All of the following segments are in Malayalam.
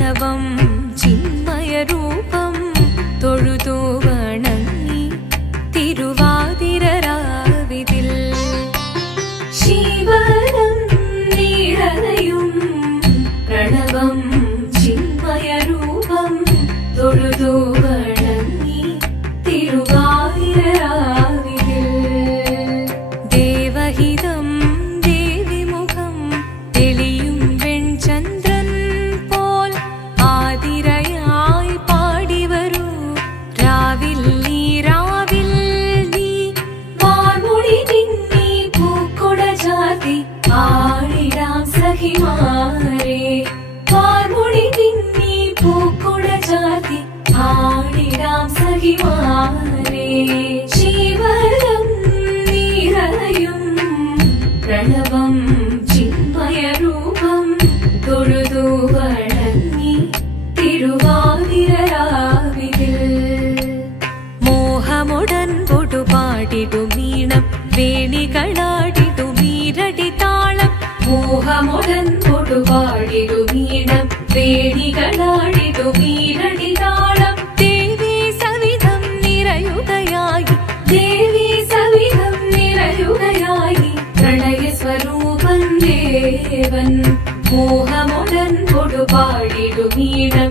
പ്രണവം ചിന്മയരൂപം തൊഴുതു വണങ്ങി തിരുവാതിരരാവിതിൽ ശിവനം നിറയും പ്രണവം ചിന്മയരൂപം തൊഴുതു വണങ്ങി തിരുവാതിരരാവിതിൽ ദേവഹിതം ദേവിമുഖം തെളിയും വെൺചന്ദ്രൻ പോൽ ആതിരയായി പാടിവരൂ രാവിൽ നീ വാർമുടി നിന്നി പൂക്കുട ചാർത്തി ആടിടാം സഖിമാരേ വാർമുടി നിന്നി പൂക്കുട ചാർത്തി ആടിടാം സഖിമാരേ ശിവനം നിറയും പ്രണവം ചിന്മയരൂപം തൊഴുതു വണങ്ങി തിരുവാതിരരാവിതിൽ മോഹമുടൻ പൊടുപാടിടുമീണം വേണികളാടിടുമീരടി താളം മോഹമുടൻ പൊടുപാടിടുമീണം വേണികളാടിടുമീരടി താളം ദേവി സവിധം നിറയുകയായി ദേവി സവിധം നിറയുകയായി പ്രണയ സ്വരൂപൻ ദേവൻ മോഹമുടൻ കൊടുപാടിടുമീണം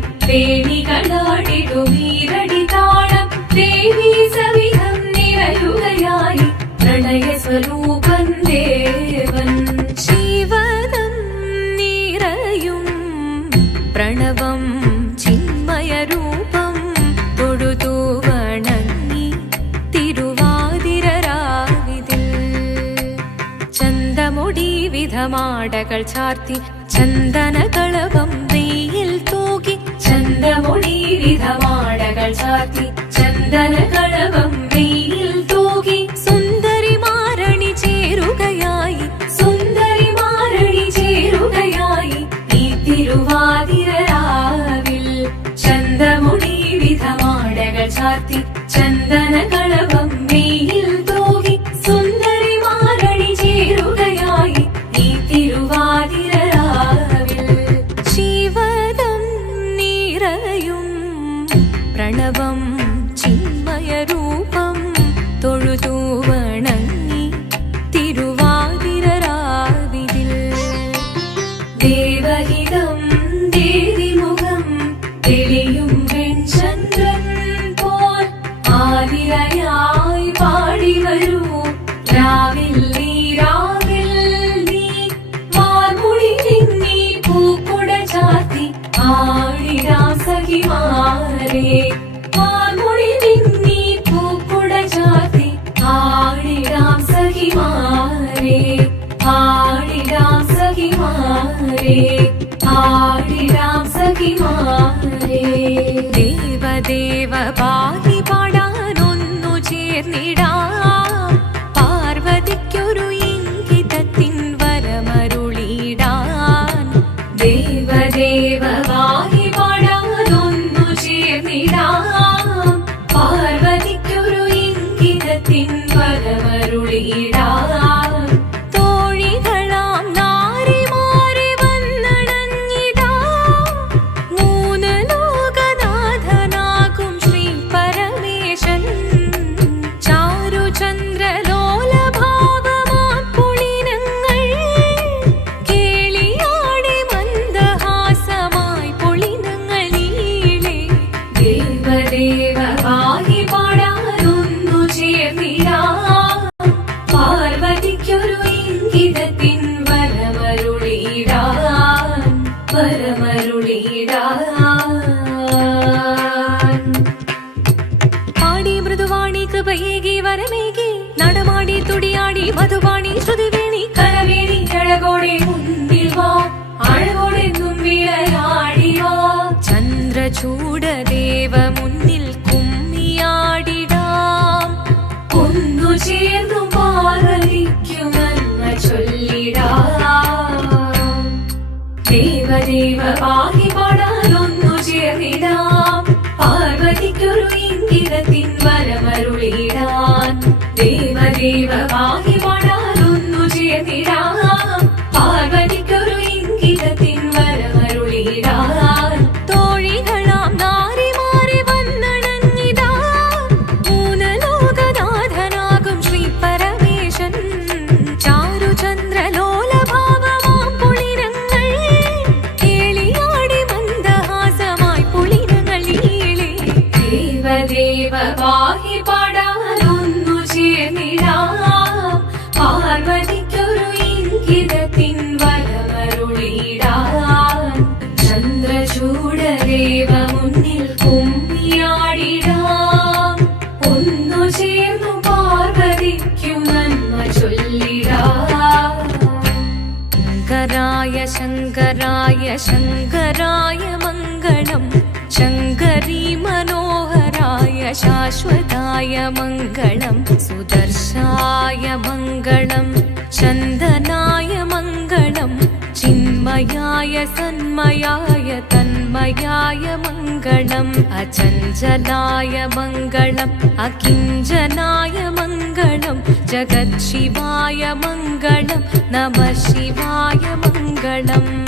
വേണികളാടിടുമീരടി താളം ദേവി സവിധം നിറയുകയായി പ്രണയ സ്വരൂപൻ ദേവൻ ശിവനം നിറയും പ്രണവം ചിന്മയരൂപം തൊഴുതു വണങ്ങി തിരുവാതിരരാവിതിൽ ചന്തമുടി വിധമാടകൾ ചാർത്തി ചന്ദനകളവം വെയിൽ തൂകി ചന്തമുടി വിധമാടകൾ ചാർത്തി ചന്ദനകളവം വെയിൽ തൂകി സുന്ദരിമാരണി ചേരുകയായി സുന്ദരിമാരണി ചേരുകയായി ഈ തിരുവാതിരരാവിൽ ചന്തമുടി വിധമാടകൾ ചാർത്തി ചന്ദനകളവം വെയിൽ തൂകി സുന്ദരിമാരണി ചേരുകയായി ഈ തിരുവാതിരരാവിൽ ശിവനം നിറയും പ്രണവം ചിന്മയരൂപം തൊഴുതു വണങ്ങി തിരുവാതിരരാവിതിൽ ദേവഹിതം ദേവിമുഖം തെളിയും വെൺചന്ദ്രൻ പോൽ ആതിരയായി പാടിവരൂ രാവിൽ നീ വാർമുടി നിന്നി പൂക്കുട ചാർത്തി ആടിടാം സഖിമാരേ വാർമുടി നിന്നി പൂക്കുട ചാർത്തി ആടിടാം സഖിമാരേ ആടിടാം സഖിമാരേ ആടിടാം സഖിമാരേ ദേവദേവ പാടി പാടാനൊന്നു ചേർന്നിടാം പാർവതിക്കൊരു ഇംഗിതത്തിൻ വരമരുളിടാൻ ദേവദേവ പാടി പാടാനൊന്നു ചേർന്നിടാം പാർവതിക്കൊരു ഇംഗിതത്തിൻ വരമരുളിടാൻ തോഴികളാം നാരിമാരെ വന്നണഞ്ഞിടാം മൂന്ന് ലോകനാഥനാകും ശ്രീ പരമേശൻ ചാരുചന്ദ്രലോലഭാവമാം പുളിനങ്ങൾ കേളിയാടി മന്ദഹാസമായി പുളിനങ്ങൾ നീളെ ദേവദേവ പാടി പാടാനൊന്നു ചേർന്നിടാം പാർവതിക്കൊരു ഇംഗിതത്തിൻ വരമരുളിടാൻ പാടി മൃദുവാണി കൃപയേകി വരമേകി നടമാടി തുടിയാടി മധുവാണി ശ്രുതിവേണി കരവേണി അഴകോടെ മുന്നിൽ വാ അഴകോടെന്നും വിളയാടി വാ ചന്ദ്രചൂടദേവ മുന്നിൽ കുമ്മിയാടിടാം ഒന്നു ചേർന്നു പാർവതിക്കുമെന്ന ചൊല്ലിടാം ദേവദേവ പാടി പാടാനൊന്നു ചേർന്നിടാം പാർവതിക്കൊരു ഇംഗിതത്തിൻ വരമരുളിടാൻ ദേവദേവ പാടി പാടാനൊന്നു ചേർന്നിടാം പാർവതിക്കൊരു ഇംഗിതത്തിൻ വരമരുളിടാൻ शङ्कराय शङ्कराय शङ्कराय मङ्गलम् शङ्करी मनोहराय शाश्वताय मङ्गलम् सुदर्शाय मङ्गलम् चन्दनाय मङ्गलम् चिन्मयाय सन्मयाय तन्मयाय मङ्गलम् अचञ्चलाय मङ्गलम् अकिञ्चनाय मङ्गलम् जगत्शिवाय मङ्गलम् नमः शिवाय मङ्गलम्।